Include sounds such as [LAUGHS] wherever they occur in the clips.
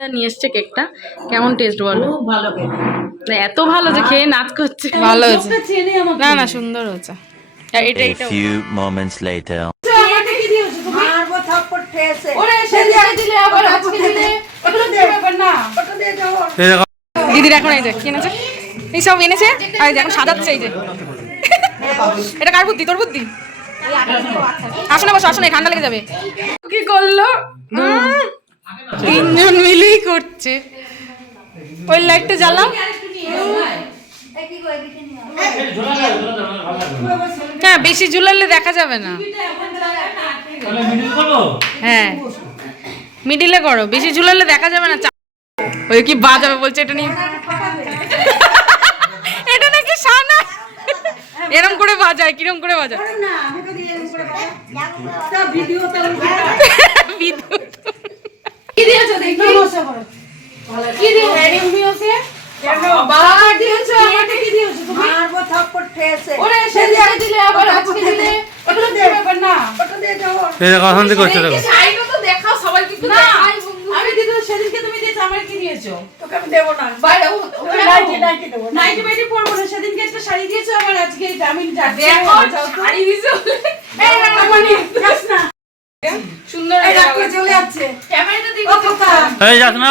নিয়ে এসছে কেকটা। কেমন টেস্ট বলো? ভালো এত ভালো যে খেয়ে নাচ করছে। ভালো হয়েছে। লোকটা চেনে আমাকে। না না সুন্দর হয়েছে। এটা এটা few moments later. দিদির এখন এই যে কি এনেছে? এই সব এনেছে? আর এই যে এখন সাজাচ্ছে এই যে। এটা কার বুদ্ধি? তোর বুদ্ধি? আসো না বসো আসো না ঠান্ডা লেগে যাবে। কি করল? তিনজন মিলেই করছে। ওই লাইটটা জ্বালাও। হ্যাঁ বেশি ঝুলালে দেখা যাবে না। হ্যাঁ। মিডিলে করো বেশি ঝুলালে দেখা যাবে না। ওই কি বাজাবে বলছে এটা নিয়ে? এটা নাকি সানা? এরম করে বাজায় কিরম করে বাজায়? ভিডিও। [LAUGHS] দিয়েছ দেখি কি দিয়েছ এরমি ওকে বাবা দিয়েছ আমাকে কি দিয়েছ তুমি মারবো থাপ্পড় ঠেসে ওরে সেদিকে দিলে আবার আজকে দিলে এগুলো কি ব্যাপার না ওটা দিয়ে যাও এই দেখো অশান্তি করছে দেখো শাড়িটা তো দেখাও সবাইকে একটু দেখাই আমি দিদি সেদিনকে তুমি দিয়েছ আমার কি দিয়েছ তোকে আমি দেবো না বাইরে নাইটি নাইটি দেবো নাইটি বাইটি পরবো না সেদিনকে একটা শাড়ি দিয়েছ আমার আজকে আমি দেখো শাড়ি দিয়েছ এই না মানে যাস না সুন্দর এই ডাক্তার চলে যাচ্ছে ক্যামেরাটা ও দিবি খোকা এই যাস না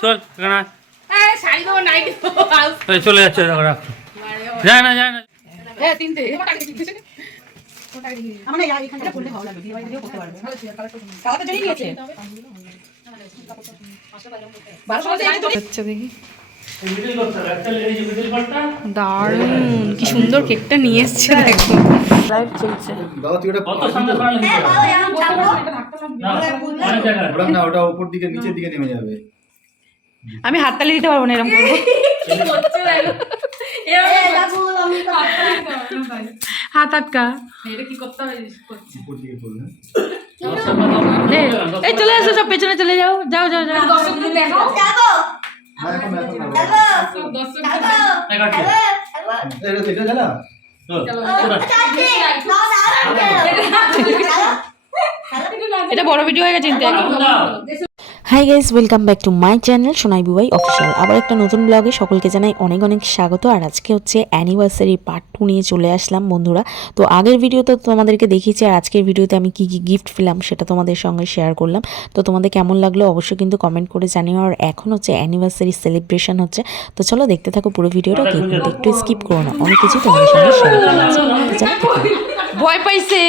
চল। হ্যাঁ এই চলে যাচ্ছে দেখো রাখো যায় না যায় না হ্যাঁ আচ্ছা দারুণ কি সুন্দর কেকটা নিয়ে এসছে দেখো লাইভ চলছে ওটা ওটা না ওটা উপর দিকে নিচের দিকে নেমে যাবে। আমি হাততালি দিতে পারব না এরকম করব। হাত আটকা। এই চলে আসো সব পেছনে চলে যাও যাও যাও যাও। না এখন না, এখন না। এই, এটা বড় ভিডিও হয়ে গেছে hi guys welcome back to my channel Sonai Bubai official আবার একটা নতুন ব্লগে সকলকে জানাই অনেক অনেক স্বাগত। আর আজকে হচ্ছে অ্যানিভার্সারি পার্ট টু নিয়ে চলে আসলাম বন্ধুরা। তো আগের ভিডিওতে তোমাদেরকে দেখিয়েছি আর আজকের ভিডিওতে আমি কি কি গিফট পেলাম সেটা তোমাদের সঙ্গে শেয়ার করলাম। তো তোমাদের কেমন লাগল অবশ্যই কিন্তু কমেন্ট করে জানিও। আর এখন হচ্ছে অ্যানিভার্সারি সেলিব্রেশন হচ্ছে। তো চলো দেখতে থাকো পুরো ভিডিওটা কেউ কিন্তু একটু স্কিপ করো না অনেক কিছু তোমাদের সঙ্গে শেয়ার করা আছে। ভয় পাইছে।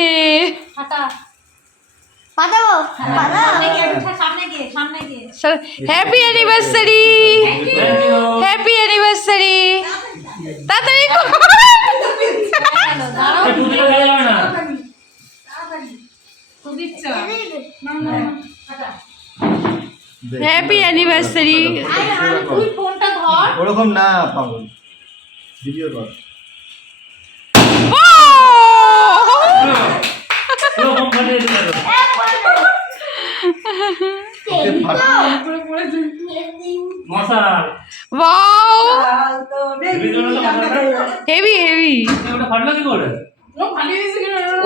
হ্যাপি অ্যানিভার্সারি হ্যাপি অ্যানিভার্সারি তাড়াতাড়ি হ্যাপি অ্যানিভার্সারি ওরকম না পাগল। ভিডিও কর হেভি হেভি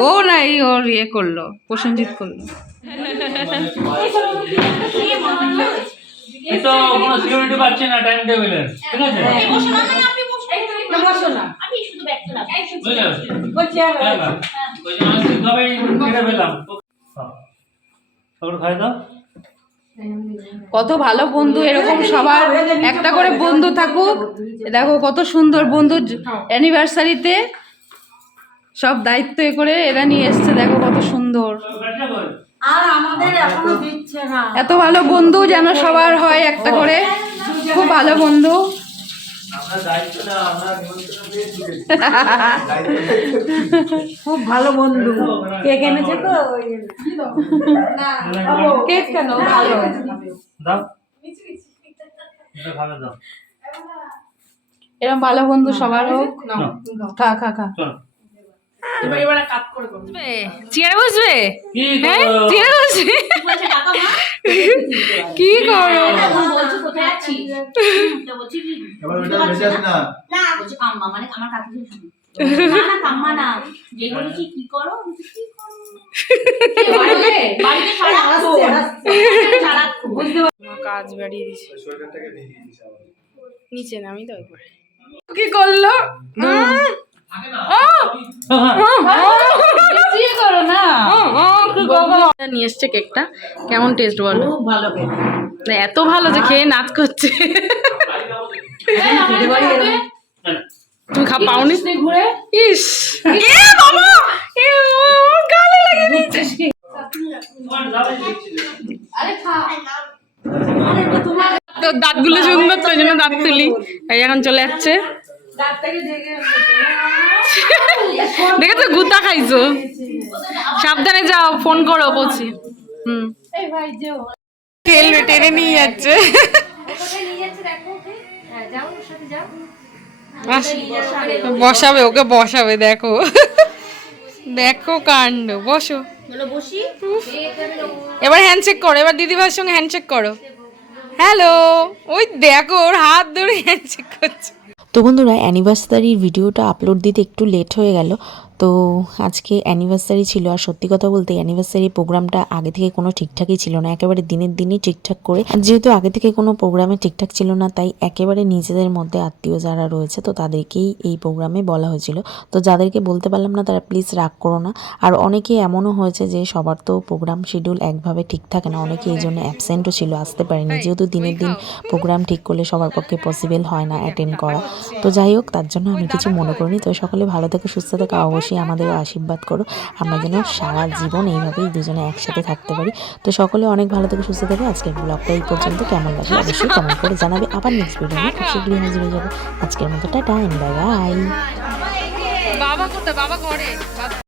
ও না এই ওর ইয়ে করল প্রসেনজিৎ করল। তো কোনো সিকিউরিটি পাচ্ছি না টাইম টেবিলের ঠিক আছে বুঝলে ma'am। ওই জন্য আমি ঠিকভাবেই কেটে ফেললাম? সকলে খাই দাও কত ভালো বন্ধু এরকম সবার। একটা করে বন্ধু থাকুক। দেখো কত সুন্দর বন্ধু। অ্যানিভার্সারিতে সব দায়িত্ব এ করে এরা নিয়ে এসছে। দেখো কত সুন্দর। ব্যাটটা কই? আর আমাদের এখনও দিচ্ছে না। এত ভালো বন্ধু যেন সবার হয় একটা করে। খুব ভালো বন্ধু আমরা দায়িত্বটা আমরা নিমন্ত্রণ পেয়েছি। খুব ভালো বন্ধু। কেক এনেছে তো? কেক কেন? ভালো। দাও। এটা ভালো এরকম ভালো বন্ধু সবার হোক। নাও। খা খা খা। চেয়ারে বসবে? কি হ্যাঁ? করো? মানে আমার শুনি। [LAUGHS] না না কাম্মা না। যে বলেছি কি করো? কি করো? কাজ বাড়িয়ে দিছে সোয়েটারটাকে ভিজিয়ে দিস আবার। নিচে নামি তো একবার কি করল? করো না? নিয়ে এসছে কেকটা। কেমন টেস্ট বলো? ভালো এত ভালো যে খেয়ে নাচ করছে। তুমি খা পাওনি ঘুরে? ইস! এ বাবা! এ গালে লাগিয়ে আরে খা। তো দাঁতগুলো সুন্দর তো ওই জন্য দাঁত তুলি। এই এখন চলে যাচ্ছে দেখেছ গুতা খাইছো? সাবধানে যাও ফোন করো পৌঁছি হুম। এই ভাই যেও ঠেলবে টেনে নিয়ে যাচ্ছে বসাবে ওকে বসাবে দেখো। দেখো কাণ্ড বসো। এবার হ্যান্ডশেক করো এবার দিদিভাইয়ের সঙ্গে হ্যান্ডশেক করো। হ্যালো ওই দেখো ওর হাত ধরে হ্যান্ডশেক করছে। তো বন্ধুরা অ্যানিভার্সারির ভিডিওটা আপলোড দিতে একটু লেট হয়ে গেল। তো আজকে অ্যানিভার্সারি ছিল আর সত্যি কথা বলতে অ্যানিভার্সারি প্রোগ্রামটা আগে থেকে কোনো ঠিকঠাকই ছিল না। একেবারে দিনের দিনই ঠিকঠাক করে যেহেতু আগে থেকে কোনো প্রোগ্রামে ঠিকঠাক ছিল না, তাই একেবারে নিজেদের মধ্যে আত্মীয় যারা রয়েছে, তো তাদেরকেই এই প্রোগ্রামে বলা হয়েছিল। তো যাদেরকে বলতে পারলাম না, তারা প্লিজ রাগ করো না। আর অনেকে এমনও হয়েছে যে সবার তো প্রোগ্রাম শিডিউল একভাবে ঠিক থাকে না, অনেকে এই জন্য অ্যাবসেন্টও ছিল, আসতে পারেনি। যেহেতু দিনের দিন প্রোগ্রাম ঠিক করলে সবার পক্ষে পসিবল হয় না অ্যাটেন্ড করা। তো যাই হোক, তার জন্য আমি কিছু মনে করিনি। তো সকলে ভালো থেকে, সুস্থ থেকে, অবশ্যই। আমাদেরও আশীর্বাদ করো। আমরা যেন সারা জীবন এইভাবেই দুজনে একসাথে থাকতে পারি। তো সকলে অনেক ভালো থেকে, সুস্থ থেকে। আজকের ব্লগটা এই পর্যন্ত। কেমন লাগে অবশ্যই কমেন্ট করে জানাবে। আবার নেক্সট ভিডিও নিয়ে খুব শীঘ্রই হাজির হয়ে যাব। আজকের মতো টাটা বাই বাবা কোথায়? বাবা ঘরে।